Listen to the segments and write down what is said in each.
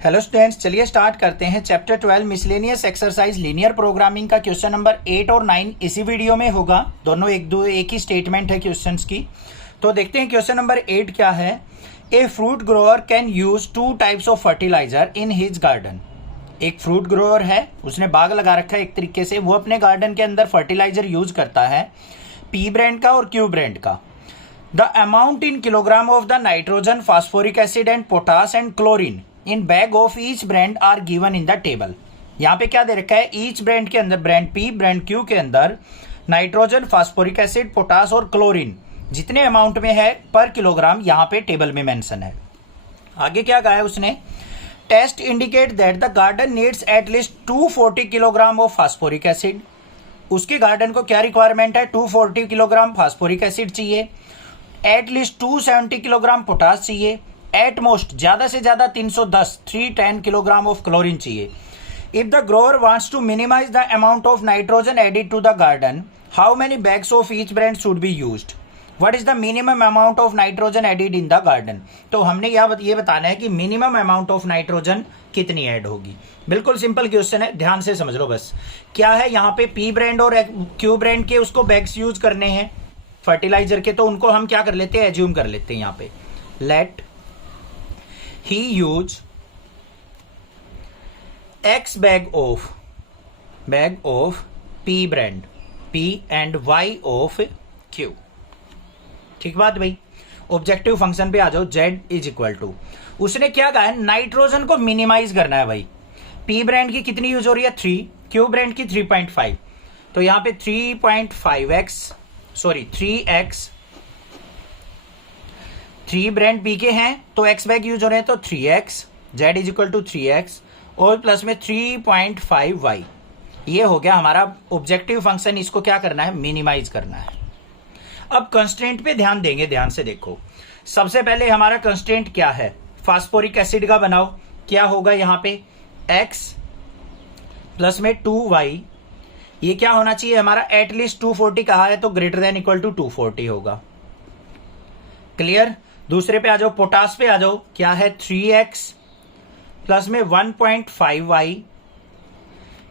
Hello students, चलिए start करते हैं chapter 12 miscellaneous exercise linear programming का क्वेश्चन नंबर 8 और 9 इसी वीडियो में होगा। दोनों एक ही स्टेटमेंट है क्वेश्चंस की। तो देखते हैं क्वेश्चन नंबर 8 क्या है। A fruit grower can use 2 types of fertiliser in his garden. एक फ्रूट ग्रोअर है, उसने बाग लगा रखा है एक तरीके से, वो अपने गार्डन के अंदर फर्टिलाइजर यूज करता है पी ब्रांड का और क्यू ब्रांड का। The amount in kilogram of the nitrogen, phosphoric acid and potash and chlorine in bag of each brand are given in the table. यहाँ पे क्या दे रखा है, ईच ब्रांड के अंदर, ब्रांड पी ब्रांड क्यू के अंदर नाइट्रोजन, फास्फोरिक एसिड, पोटास और क्लोरीन जितने अमाउंट में है पर किलोग्राम यहाँ पे टेबल में मेंशन है। आगे क्या कहा है उसने, test indicate that the garden needs at least 240 kilogram of phosphoric acid. उसके गार्डन को क्या रिक्वायरमेंट है, 240 किलोग्राम फास्फोरिक एसिड चाहिए, एट लीस्ट 270 किलोग्राम पोटास चाहिए, एट मोस्ट ज्यादा से ज्यादा 310 किलोग्राम ऑफ क्लोरीन चाहिए। If the grower wants to minimise the amount of nitrogen added to the garden, how many bags of each brand should be used. What is the minimum amount of nitrogen added in the garden. तो हमने ये बताना है कि minimum amount of nitrogen कितनी add होगी। बिल्कुल simple question है, ध्यान से समझ लो बस। क्या है यहाँ पे, पी ब्रांड और क्यू ब्रांड के उसको बैग्स यूज करने हैं फर्टिलाइजर के, तो उनको हम क्या कर लेते हैं, एज्यूम कर लेते हैं यहाँ पे। Let he use X bag of P brand P and Y of Q। ठीक बात भाई। ऑब्जेक्टिव फंक्शन पे आ जाओ, Z इज इक्वल टू, उसने क्या कहा है, नाइट्रोजन को मिनिमाइज करना है भाई। P ब्रांड की कितनी यूज हो रही है, 3, Q ब्रांड की 3.5, तो यहां पे 3x 3 ब्रांड पी के हैं तो एक्स बैग यूज हो रहे हैं, तो 3x, Z is equal to 3x और प्लस में 3.5y। ये हो गया हमारा ऑब्जेक्टिव फंक्शन। इसको क्या करना है, मिनिमाइज करना है। अब कंस्ट्रेंट पे ध्यान देंगे, ध्यान से देखो। सबसे पहले हमारा कंस्ट्रेंट क्या है, फास्फोरिक एसिड का बनाओ। क्या होगा यहाँ पे, x प्लस में 2y, ये क्या होना चाहिए हमारा, एटलीस्ट 240 कहा है तो ग्रेटर देन इक्वल टू 240 होगा। क्लियर। दूसरे पे आ जाओ, पोटास पे आ जाओ। क्या है, 3x प्लस में 1.5y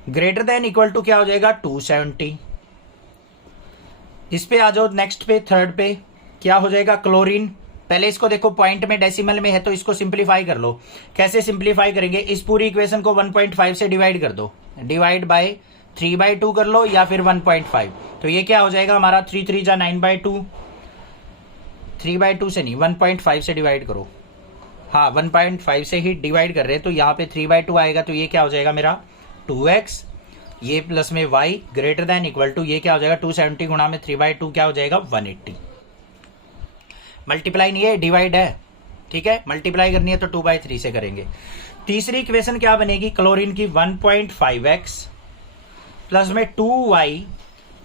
greater than equal to क्या हो जाएगा, 270। इस पे आ जाओ नेक्स्ट पे, थर्ड पे क्या हो जाएगा, क्लोरीन। पहले इसको देखो, पॉइंट में डेसिमल में है तो इसको सिंप्लीफाई कर लो। कैसे सिंप्लीफाई करेंगे, इस पूरी इक्वेशन को 1.5 से डिवाइड कर दो, डिवाइड बाय 3/2 कर लो या फिर 1.5। तो ये क्या हो जाएगा हमारा, 3 3 जा 9/2, 3/2 से नहीं 1.5 से डिवाइड करो। हाँ 1.5 से ही डिवाइड कर रहे हैं तो यहाँ पे 3/2 आएगा, तो ये क्या हो जाएगा मेरा 2x, ये प्लस में y greater than equal to, ये क्या हो जाएगा 270 गुणा में 3/2 क्या हो जाएगा 180। मल्टीप्लाई नहीं है, डिवाइड है, ठीक है। मल्टीप्लाई करनी है तो 2/3 से करेंगे। तीसरी इक्वेशन क्या बनेगी, क्लोरीन की 1.5x प्लस में 2y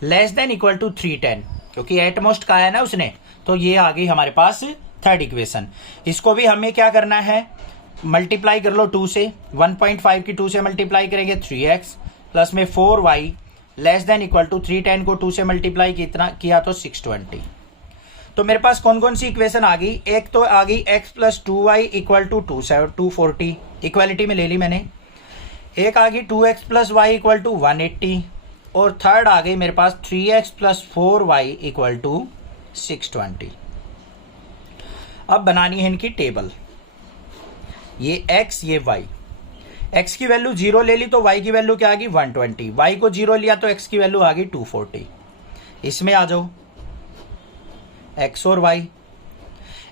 less than equal to 310, क्योंकि एटमोस्ट का है ना उसने, तो ये आ गई हमारे पास थर्ड इक्वेशन। इसको भी हमें क्या करना है, मल्टीप्लाई कर लो 2 से, 1.5 की 2 से मल्टीप्लाई करेंगे 3x प्लस में 4y less than equal to 310 को 2 से मल्टीप्लाई कितना किया तो 620। तो मेरे पास कौन कौन सी इक्वेशन आ गई, एक तो आ गई x plus 2y equal to 240, equality में ले ली मैंने। एक आ गई 2x plus y equal to 180 और थर्ड आ गई मेरे पास 3x plus 4y equal to 620। अब बनानी है इनकी टेबल, ये x ये y। x की वैल्यू 0 ले ली तो y की वैल्यू क्या आ गई 120, y को 0 लिया तो x की वैल्यू आ गई 240। इसमें आ जाओ x और y,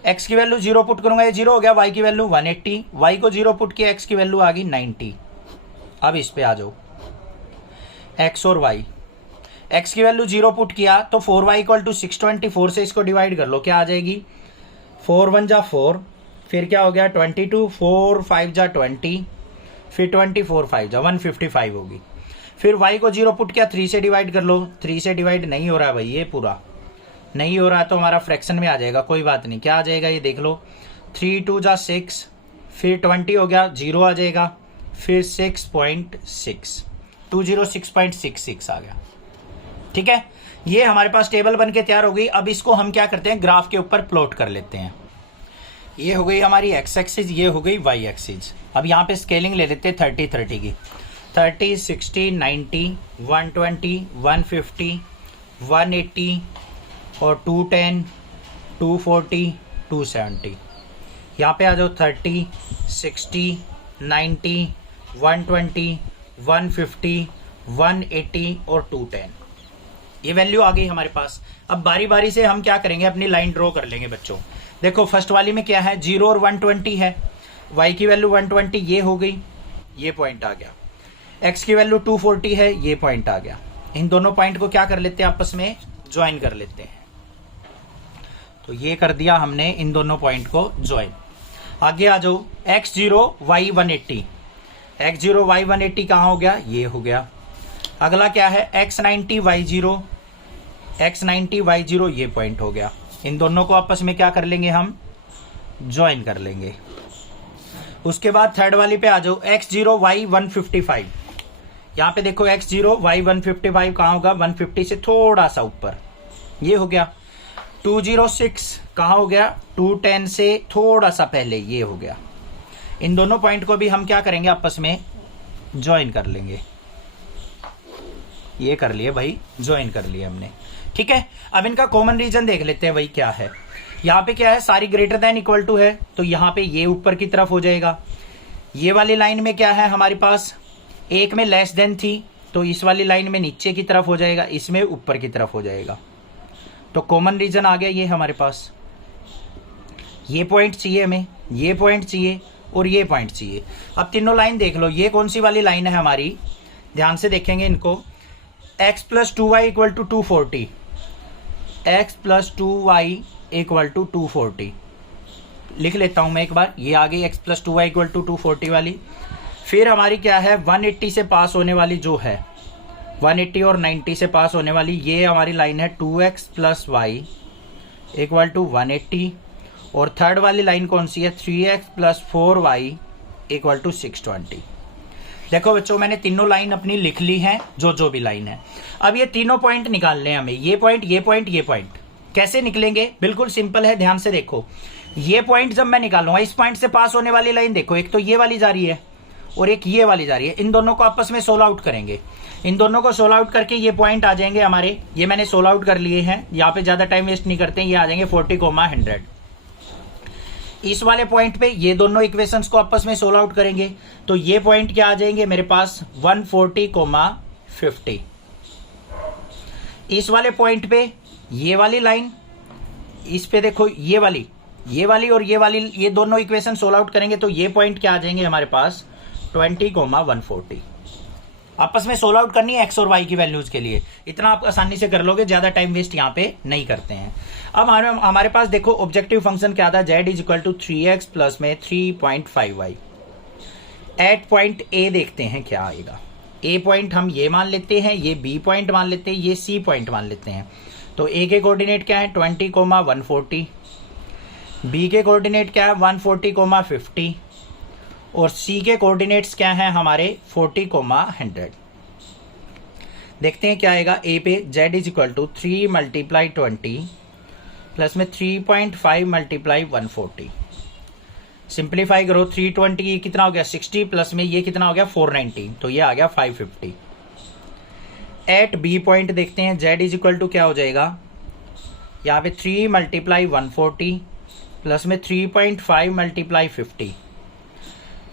x की वैल्यू 0 पुट करूंगा ये 0 हो गया, y की वैल्यू 180, y को 0 पुट किया x की वैल्यू आ गई 90। अब इस पे आ जाओ x और y, x की वैल्यू 0 पुट किया तो 4y इक्वल टू 624 से इसको डिवाइड कर लो, क्या आ जाएगी 4 1 जा 4, फिर क्या हो गया 22, 4 5 जा 20, फिर 24 5 जा 155 होगी। फिर y को 0 पुट किया, 3 से डिवाइड कर लो, 3 से डिवाइड नहीं हो रहा है भाई, ये पूरा नहीं हो रहा है तो हमारा फ्रैक्शन में आ जाएगा, कोई बात नहीं। क्या आ जाएगा ये देख लो, 3 2 जा 6, फिर 20 हो गया, 0 आ जाएगा, फिर 6.6, 206.66 आ गया। ठीक है, ये हमारे पास टेबल बन के तैयार हो गई। अब इसको हम क्या करते हैं, ग्राफ के ऊपर प्लॉट कर लेते हैं। ये हो गई हमारी एक्स एक्सिस, ये हो गई वाई एक्सिस। अब यहाँ पे स्केलिंग ले लेते हैं 30-30 की, 30, 60, 90, 120, 150, 180 और 210, 240, 270। यहाँ पे आ जाओ 30, 60, 90, 120, 150, 180 और 210। ये वैल्यू आ गई हमारे पास। अब बारी बारी से हम क्या करेंगे, अपनी लाइन ड्रॉ कर लेंगे बच्चों। देखो फर्स्ट वाली में क्या है, 0 और 120 है, y की वैल्यू 120 ये हो गई, ये पॉइंट आ गया। x की वैल्यू 240 है, ये पॉइंट आ गया। इन दोनों पॉइंट को क्या कर लेते हैं, आपस में ज्वाइन कर लेते हैं। तो ये कर दिया हमने इन दोनों पॉइंट को ज्वाइन। आगे आ जाओ, x0 y 180, x0 y 180 कहाँ हो गया, ये हो गया। अगला क्या है, x90 y0, x90 y0 ये पॉइंट हो गया। इन दोनों को आपस में क्या कर लेंगे, हम ज्वाइन कर लेंगे। उसके बाद थर्ड वाली पे आ जाओ, x0 y 155। यहाँ पे देखो x0 y 155 कहाँ होगा, 150 से थोड़ा सा ऊपर, ये हो गया। 206 कहाँ हो गया, 210 से थोड़ा सा पहले, ये हो गया। इन दोनों पॉइंट को भी हम क्या करेंगे, आपस में ज्वाइन कर लेंगे। ये कर लिए भाई, ज्वाइन कर लिए हमने, ठीक है। अब इनका कॉमन रीजन देख लेते हैं, वही क्या है। यहाँ पे क्या है, सारी ग्रेटर देन इक्वल टू है, तो यहाँ पे ये ऊपर की तरफ हो जाएगा। ये वाली लाइन में क्या है हमारे पास, एक में लेस देन थी, तो इस वाली लाइन में नीचे की तरफ हो जाएगा, इसमें ऊपर की तरफ हो जाएगा। तो कॉमन रीजन आ गया ये हमारे पास। ये पॉइंट चाहिए हमें, ये पॉइंट चाहिए और ये पॉइंट चाहिए। अब तीनों लाइन देख लो, ये कौन सी वाली लाइन है हमारी, ध्यान से देखेंगे इनको। x + 2y = 240, x + 2y = 240 लिख लेता हूं मैं एक बार। ये आ गई x + 2y = 240 वाली। फिर हमारी क्या है, 180 से पास होने वाली जो है, 180 और 90 से पास होने वाली, ये हमारी लाइन है 2x + y = 180। और थर्ड वाली लाइन कौन सी है, 3x + 4y = 620। देखो बच्चों, मैंने तीनों लाइन अपनी लिख ली है, जो भी लाइन है। अब ये तीनों पॉइंट निकालने हैं हमें, ये पॉइंट, ये पॉइंट, ये पॉइंट। कैसे निकलेंगे, बिल्कुल सिंपल है, ध्यान से देखो। ये पॉइंट जब मैं निकालूंगा, इस पॉइंट से पास होने वाली लाइन देखो, एक तो ये वाली जा रही है और एक ये वाली जा रही है। इन दोनों को आपस में सोल्व आउट करेंगे। इन दोनों को सोल्व आउट करके ये पॉइंट आ जाएंगे हमारे, ये मैंने सोल्व आउट कर लिए हैं। यहाँ पे ज्यादा टाइम वेस्ट नहीं करते हैं, ये आ जाएंगे 40, 100। इस वाले पॉइंट पे ये दोनों इक्वेशंस को आपस में सोल्व आउट करेंगे, तो ये पॉइंट क्या आ जाएंगे मेरे पास, 140, 50। इस वाले पॉइंट पे ये वाली लाइन, इस पे देखो ये वाली और ये वाली, ये दोनों इक्वेशन सोल्व आउट करेंगे, तो ये पॉइंट क्या आ जाएंगे हमारे पास, 20, 140। आपस में सोल्व आउट करनी है x और y की वैल्यूज के लिए। इतना आप आसानी से कर लोगे, ज्यादा टाइम वेस्ट यहाँ पे नहीं करते हैं। अब हमारे पास देखो ऑब्जेक्टिव फंक्शन क्या था, z = 3x प्लस में 3.5y। एट पॉइंट ए देखते हैं क्या आएगा। ए पॉइंट हम ये मान लेते हैं, ये बी पॉइंट मान लेते हैं, ये सी पॉइंट मान लेते हैं। तो ए के कोऑर्डिनेट क्या है, 20, 140। बी के कोऑर्डिनेट क्या है, 140, 50। और सी के कोऑर्डिनेट्स क्या हैं हमारे, 40, 100। देखते हैं क्या आएगा। ए पे z = 3 × 20 प्लस में 3.5 × 140। सिंप्लीफाई करो, 320 ये कितना हो गया, 60, प्लस में ये कितना हो गया, 490, तो ये आ गया 550। एट बी पॉइंट देखते हैं, z = क्या हो जाएगा, यहाँ पे 3 × 140 प्लस में 3.5 × 50।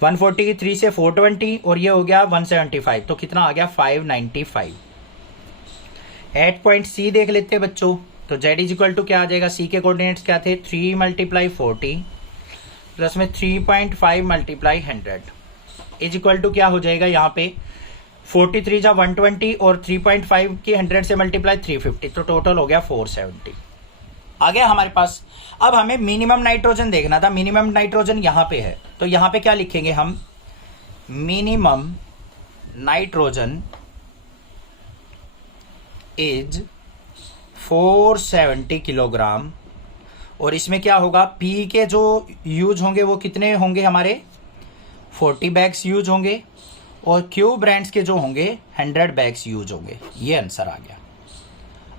140 की 3 से 420 और ये हो गया 175, तो कितना आ गया, 595। एट पॉइंट सी देख लेते हैं बच्चों। तो z = क्या आ जाएगा, सी के कोऑर्डिनेट्स क्या थे, 3 × 40 प्लस में 3.5 × 100 = क्या हो जाएगा, यहाँ पे 43 जा 120 और 3.5 की 100 से मल्टीप्लाई 350, तो टोटल हो गया 470 आ गया हमारे पास। अब हमें मिनिमम नाइट्रोजन देखना था। मिनिमम नाइट्रोजन यहाँ पे है, तो यहाँ पे क्या लिखेंगे हम, मिनिमम नाइट्रोजन इज 470 किलोग्राम। और इसमें क्या होगा, पी के जो यूज होंगे वो कितने होंगे हमारे, 40 बैग्स यूज होंगे, और क्यू ब्रांड्स के जो होंगे 100 बैग्स यूज होंगे। ये आंसर आ गया।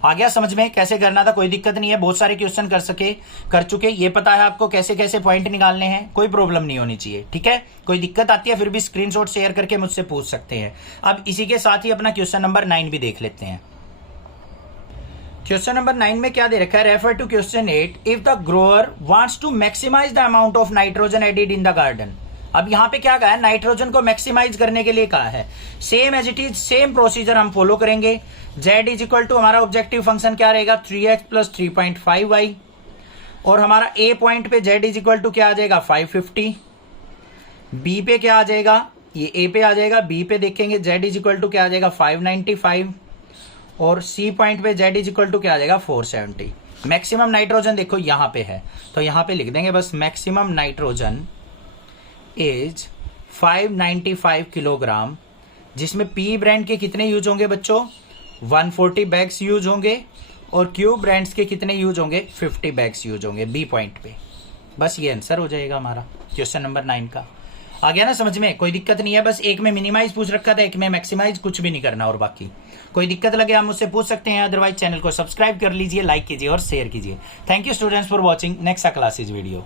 आ गया समझ में कैसे करना था? कोई दिक्कत नहीं है, बहुत सारे क्वेश्चन कर चुके, ये पता है आपको कैसे कैसे पॉइंट निकालने हैं, कोई प्रॉब्लम नहीं होनी चाहिए। ठीक है, कोई दिक्कत आती है फिर भी स्क्रीनशॉट शेयर करके मुझसे पूछ सकते हैं। अब इसी के साथ ही अपना क्वेश्चन नंबर 9 भी देख लेते हैं। क्वेश्चन नंबर 9 में क्या दे रखा है? Refer to question 8, if the grower wants to maximise the amount of nitrogen added in the garden. अब यहां पे क्या कहा है? नाइट्रोजन को मैक्सिमाइज करने के लिए कहा है। Same as it is, same procedure हम फॉलो करेंगे। z इज इक्वल टू, हमारा ऑब्जेक्टिव फंक्शन क्या रहेगा? 3x प्लस 3.5y, और हमारा a पॉइंट पे z इज इक्वल टू क्या आ जाएगा? 550। b पे क्या आ जाएगा? ये a पे आ जाएगा। b पे देखेंगे z इज इक्वल टू क्या आ जाएगा? 595, और c पॉइंट पे z इज इक्वल टू क्या आ जाएगा? 470। मैक्सिमम नाइट्रोजन देखो यहां पे है, तो यहां पे लिख देंगे बस मैक्सिमम नाइट्रोजन इज 595 किलोग्राम, जिसमें पी ब्रांड के कितने यूज होंगे बच्चों? 140 बैग्स यूज होंगे, और क्यू ब्रांड्स के कितने यूज होंगे? 50 बैग्स यूज होंगे बी पॉइंट पे। बस ये आंसर हो जाएगा हमारा क्वेश्चन नंबर 9 का। आ गया ना समझ में? कोई दिक्कत नहीं है, बस एक में मिनिमाइज पूछ रखा था, एक में मैक्सिमाइज, कुछ भी नहीं करना। और बाकी कोई दिक्कत लगे आप मुझसे पूछ सकते हैं, अदरवाइज चैनल को सब्सक्राइब कर लीजिए, लाइक कीजिए और शेयर कीजिए। Thank you students for watching. Next classes video.